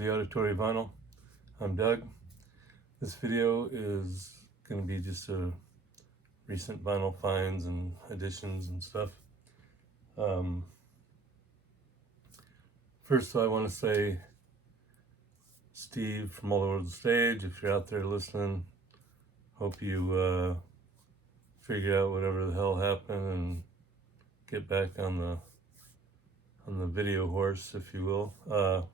the Auditory Vinyl. I'm Doug. This video is going to be just a recent vinyl finds and additions and stuff. First, I want to say, Steve from All Over the Stage, if you're out there listening, hope you figure out whatever the hell happened and get back on the video horse, if you will.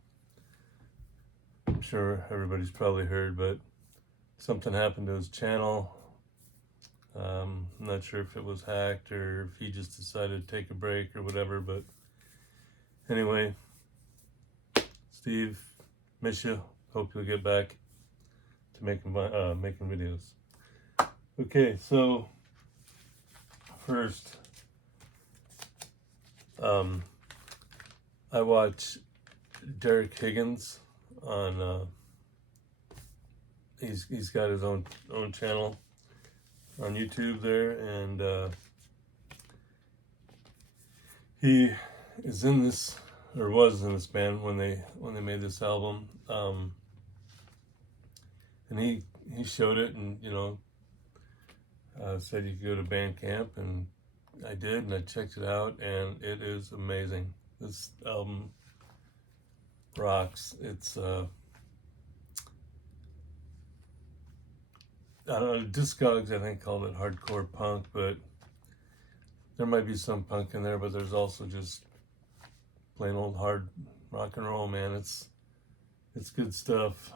I'm sure everybody's probably heard, but something happened to his channel. I'm not sure if it was hacked or if he just decided to take a break or whatever, but anyway, Steve, miss you. Hope you'll get back to making videos. Okay, so first, I watch Derek Higgins on he's got his own channel on YouTube there, and he is in this, or was in this band when they made this album, and he showed it, and said you could go to Bandcamp, and I did, and I checked it out, and it is amazing. This album rocks. It's I don't know, Discogs I think called it hardcore punk, but there might be some punk in there, but there's also just plain old hard rock and roll, man. It's good stuff.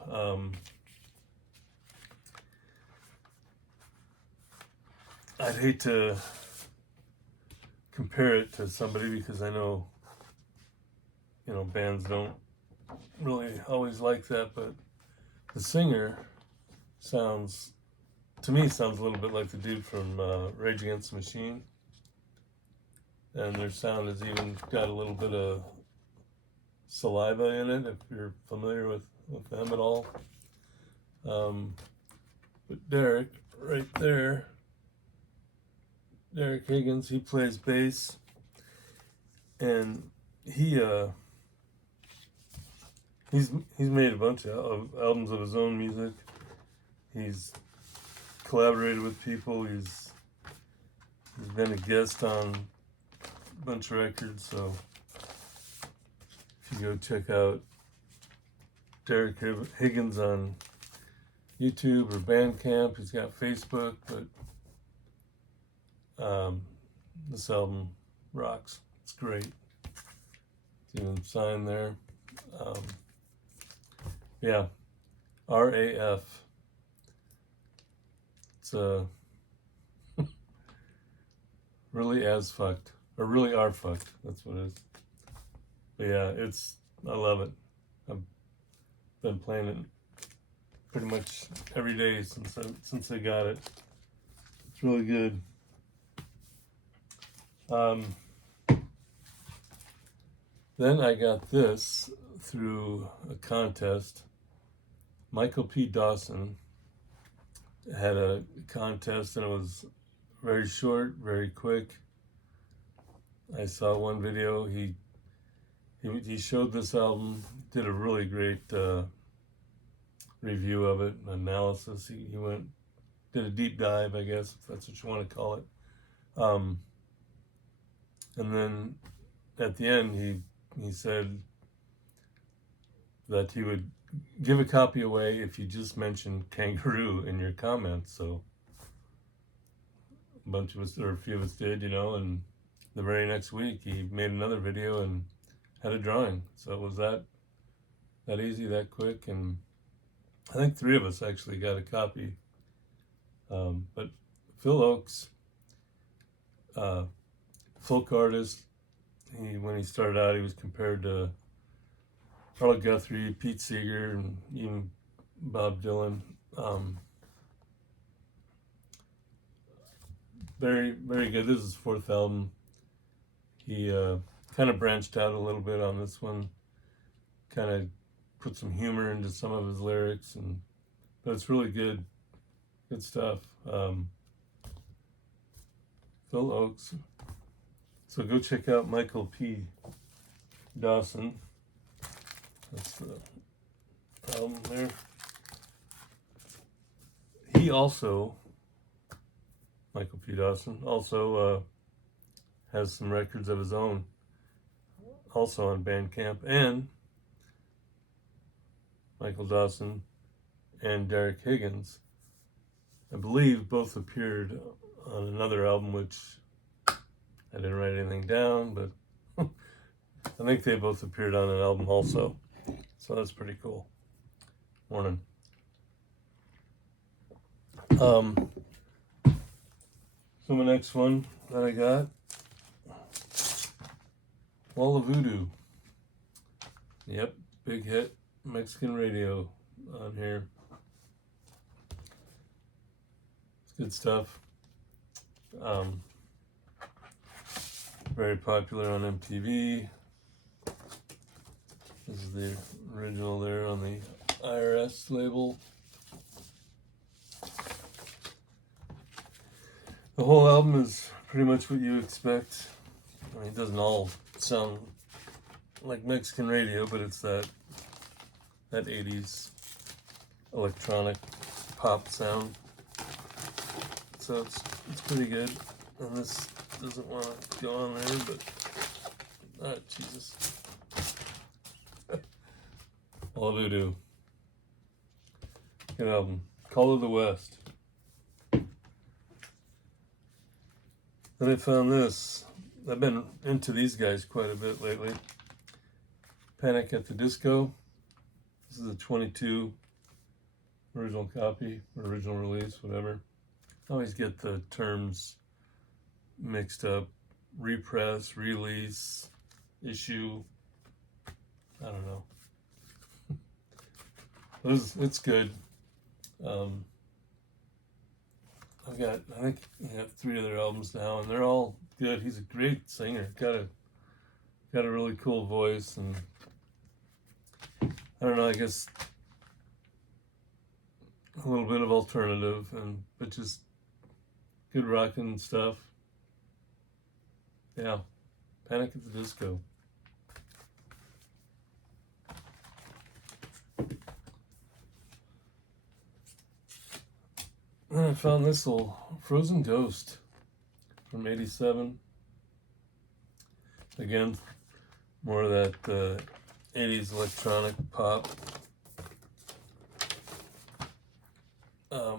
I'd hate to compare it to somebody because I know bands don't really always like that, but the singer sounds a little bit like the dude from Rage Against the Machine, and their sound has even got a little bit of Saliva in it, if you're familiar with them at all. But Derek, right there, Derek Higgins, he plays bass, and he's made a bunch of albums of his own music. He's collaborated with people. He's been a guest on a bunch of records. So if you go check out Derek Higgins on YouTube or Bandcamp, he's got Facebook, but this album rocks. It's great. It's even signed there. Yeah, RAF. It's really as fucked, or really are fucked. That's what it is. But yeah, I love it. I've been playing it pretty much every day since I got it. It's really good. Then I got this through a contest. Michael P. Dawson had a contest, and it was very short, very quick. I saw one video. He showed this album, did a really great review of it, analysis. He did a deep dive, I guess, if that's what you want to call it. And then at the end, he said that he would give a copy away if you just mentioned Kangaroo in your comments. So a bunch of us, or a few of us did, and the very next week he made another video and had a drawing. So it was that easy, that quick, and I think 3 of us actually got a copy. But Phil Ochs, folk artist, when he started out, he was compared to Carl Guthrie, Pete Seeger, and even Bob Dylan. Very, very good. This is his 4th album. He kind of branched out a little bit on this one, kind of put some humor into some of his lyrics, but it's really good stuff. Phil Ochs. So go check out Michael P. Dawson. That's the album there. He also, Michael P. Dawson, also has some records of his own, also on Bandcamp. And Michael Dawson and Derek Higgins, I believe, both appeared on another album, which I didn't write anything down, but I think they both appeared on an album also. So that's pretty cool. Morning. So my next one that I got, Wall of Voodoo. Yep, big hit, Mexican radio on here. It's good stuff. Very popular on MTV. This is the original there on the IRS label. The whole album is pretty much what you expect. I mean, it doesn't all sound like Mexican radio, but it's that 80s electronic pop sound. So it's pretty good. And this doesn't want to go on there, but Jesus. All Voodoo. Good album. Call of the West. Then I found this. I've been into these guys quite a bit lately. Panic at the Disco. This is a 22 original copy, original release, whatever. I always get the terms mixed up. Repress, release, issue. I don't know. It's good. I think I have 3 other albums now, and they're all good. He's a great singer. Got a really cool voice, and I don't know. I guess a little bit of alternative, but just good rockin' stuff. Yeah, Panic at the Disco. And I found this little Frozen Ghost from '87. Again, more of that 80s electronic pop. I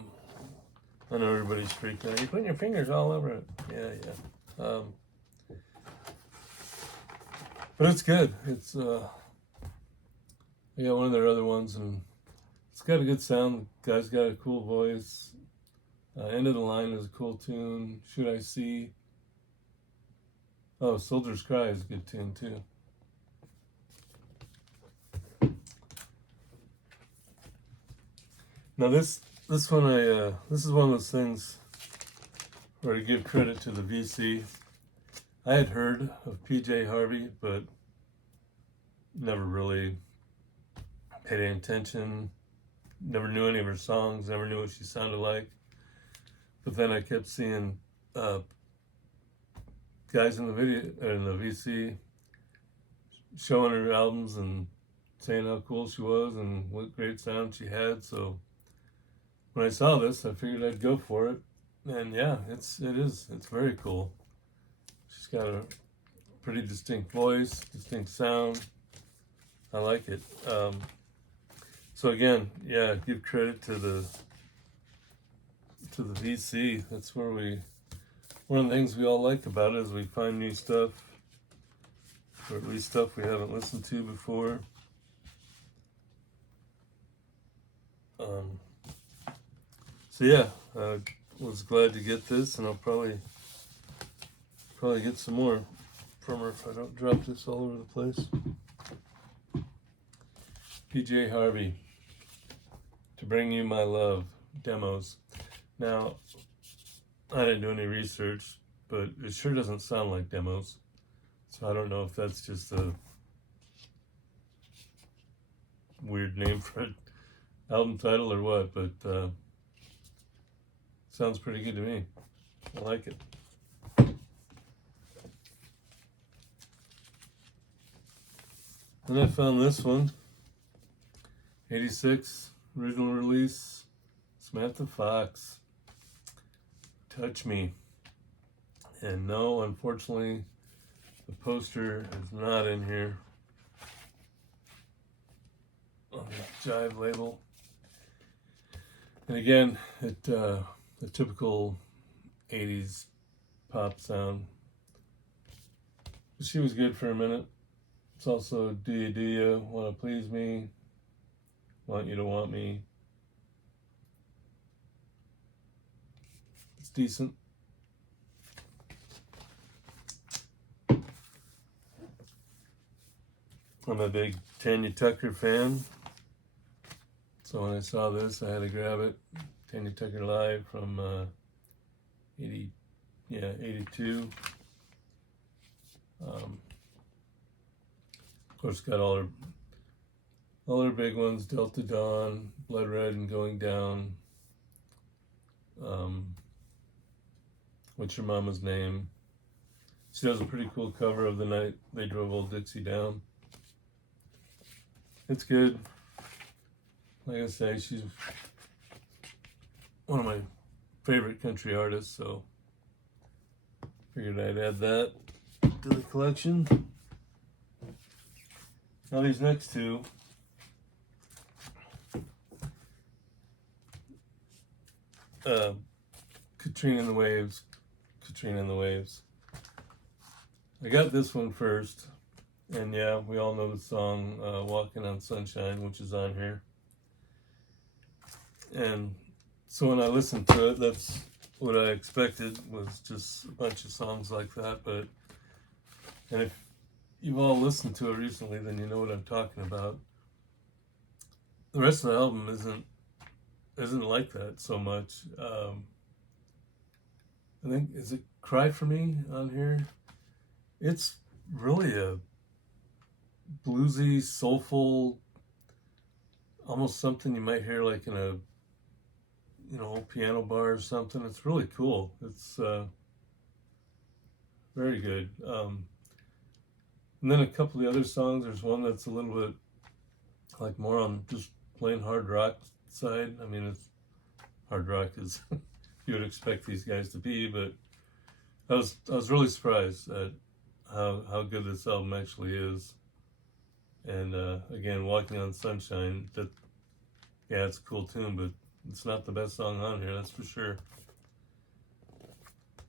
know everybody's freaking out. You're putting your fingers all over it. Yeah. But it's good. It's one of their other ones, and it's got a good sound. The guy's got a cool voice. End of the Line is a cool tune. Should I See? Oh, Soldier's Cry is a good tune too. Now this one this is one of those things where I give credit to the VC. I had heard of PJ Harvey, but never really paid any attention. Never knew any of her songs. Never knew what she sounded like. But then I kept seeing guys in the VC showing her albums and saying how cool she was and what great sound she had. So when I saw this, I figured I'd go for it. And yeah, it's very cool. She's got a pretty distinct voice, distinct sound. I like it. So again, yeah, give credit to the VC. That's where one of the things we all like about it is we find new stuff, or at least stuff we haven't listened to before. So yeah, was glad to get this, and I'll probably get some more from her if I don't drop this all over the place. PJ Harvey, To Bring You My Love, demos. Now, I didn't do any research, but it sure doesn't sound like demos. So I don't know if that's just a weird name for an album title or what, but sounds pretty good to me. I like it. And I found this one. '86 original release. Samantha Fox, Touch Me. And no, unfortunately, the poster is not in here on the Jive label. And again, the typical 80s pop sound. But she was good for a minute. It's also Do Ya, Wanna Please Me, Want You to Want Me. It's decent. I'm a big Tanya Tucker fan, so when I saw this, I had to grab it. Tanya Tucker Live from 82. Of course, got all her big ones: Delta Dawn, Blood Red, and Going Down. What's Your Mama's Name? She does a pretty cool cover of The Night They Drove Old Dixie Down. It's good. Like I say, she's one of my favorite country artists, so figured I'd add that to the collection. Now these next two, Katrina and the Waves. I got this one first, and yeah, we all know the song Walking on Sunshine, which is on here. And so when I listened to it, that's what I expected, was just a bunch of songs like that. And if you've all listened to it recently, then you know what I'm talking about. The rest of the album isn't like that so much. I think, is it Cry For Me on here? It's really a bluesy, soulful, almost something you might hear like in a old piano bar or something. It's really cool. It's very good. And then a couple of the other songs, there's one that's a little bit like more on just plain hard rock side. I mean, it's hard rock as you would expect these guys to be, but I was really surprised at how good this album actually is. And again, Walking on Sunshine, it's a cool tune, but it's not the best song on here, that's for sure.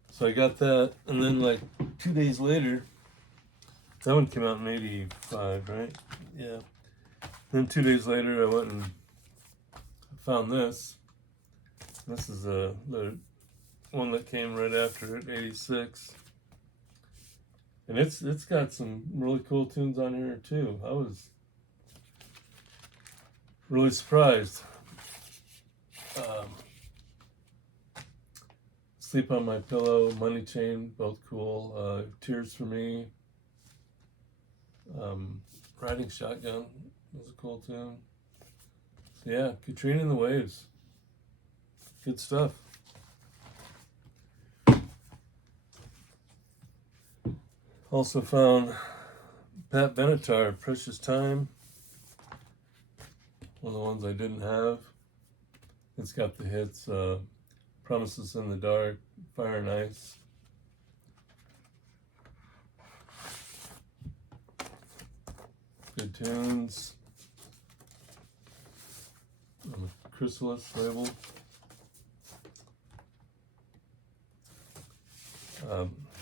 So I got that, and then like 2 days later, that one came out in '85, right? Yeah. Then 2 days later, I went and found this. This is the one that came right after it, '86. And it's got some really cool tunes on here too. I was really surprised. Sleep on My Pillow, Money Chain, both cool. Tears for Me. Riding Shotgun was a cool tune. So yeah, Katrina and the Waves. Good stuff. Also found Pat Benatar, Precious Time. One of the ones I didn't have. It's got the hits Promises in the Dark, Fire and Ice. Good tunes. On the Chrysalis label.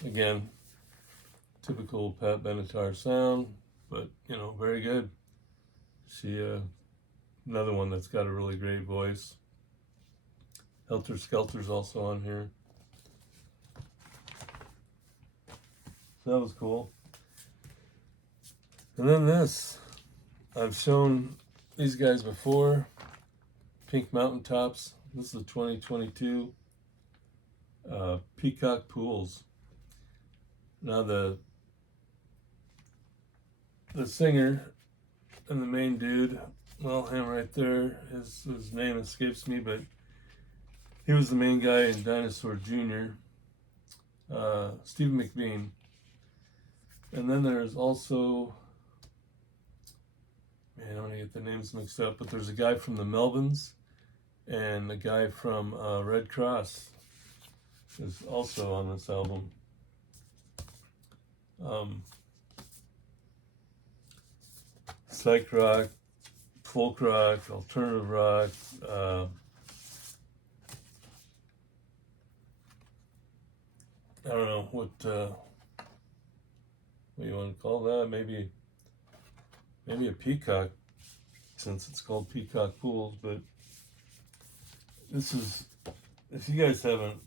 Again, typical Pat Benatar sound, but very good. She another one that's got a really great voice. Helter Skelter's also on here. So that was cool. And then this, I've shown these guys before. Pink Mountain Tops. This is the 2022 Peacock Pools. Now the singer and the main dude, well, him right there, his name escapes me, but he was the main guy in Dinosaur Jr., Steve McBean. And then there's also, Man, I'm gonna get the names mixed up, but there's a guy from the Melvins and a guy from Red Cross is also on this album. Psych rock, folk rock, alternative rock, I don't know what you want to call that. Maybe a peacock, since it's called Peacock Pools. But this is, if you guys haven't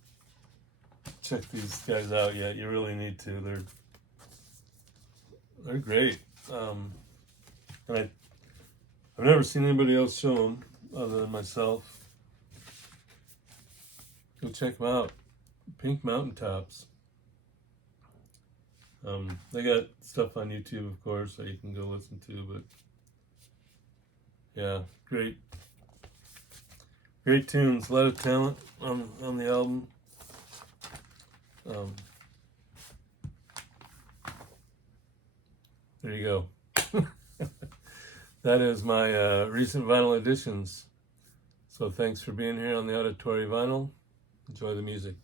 checked these guys out yet, you really need to. They're great. And I've never seen anybody else show them other than myself. Go check them out. Pink Mountaintops. They got stuff on YouTube, of course, that you can go listen to. But yeah, great tunes. A lot of talent on the album. There you go. That is my recent vinyl editions. So thanks for being here on the Auditory Vinyl. Enjoy the music.